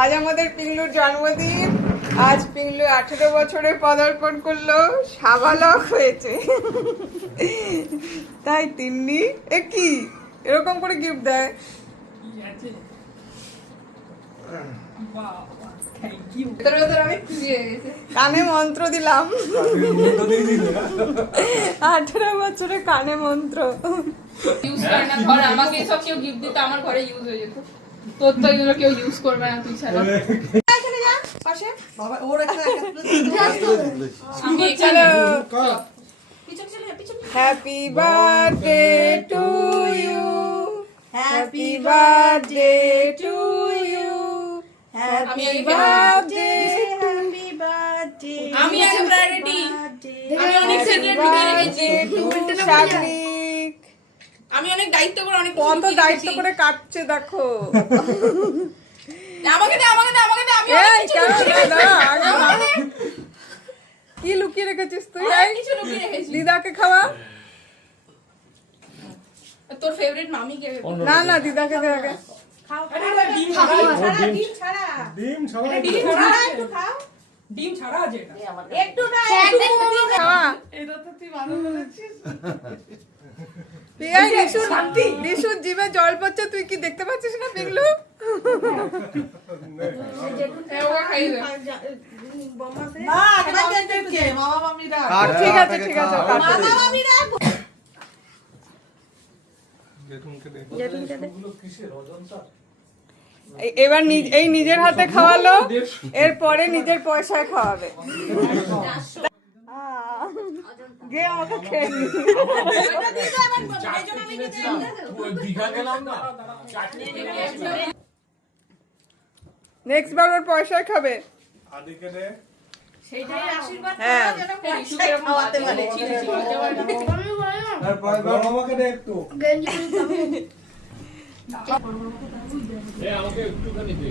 আজ আমাদের পিংলুর জন্মদিন। আজ পিংলু 18 বছরে পদার্পণ করলো, সাবালক হয়েছে। তাই তিন্নি এ কি এরকম করে গিফট দেয়? কানে মন্ত্র দিলাম। 18 বছরে কানে মন্ত্র ইউজ করে না। ঘরে আমাকে সব কেউ গিফট দিত, আমার ঘরে ইউজ হয়ে যেত। তোর তো এগুলো কেউ ইউজ করবে না তুই ছাড়া। চলে যা পাশে বাবা ওর একটা আমি এখানে happy birthday to you, happy birthday to you, happy birthday, happy birthday. আমি আগে প্রায়োরিটি। আমি অনেক সেলিব্রেট ঢুকে রেখেছি। আমি অনেক দায়িত্ব করে অনেক কত দায়িত্ব করে কাটছে দেখো। আমাকে দে আমাকে দে আমাকে দে। আমি এই অনেক কিছু কেন লুকিয়ে দাদা রেখেছি। আগে আমাকে দে। কি লুকিয়ে রেখেছিস তুই? অনেক এই কিছু লুকিয়ে রেখেছি। দিদাকে খাওয়া। তোর ফেভারিট মামি কে? না না দিদাকে দে আগে। ডিম ছাড়া আছে এটা। খাওয়া। এই রিশুর জিভে জল পড়ছে, তুই কি দেখতে পাচ্ছিস না পিংলু? ওকে খাইবে। ঠিক আছে ঠিক আছে এবার এই নিজের হাতে খাওয়ালো, এরপরে নিজের পয়সায় খাওয়াবে। গে আমাকে খেয়ে নি। নেক্সট বার ওর পয়সায় খাবে। হ্যাঁ খাওয়াতে পারে। আমাকে একটুখানি দে।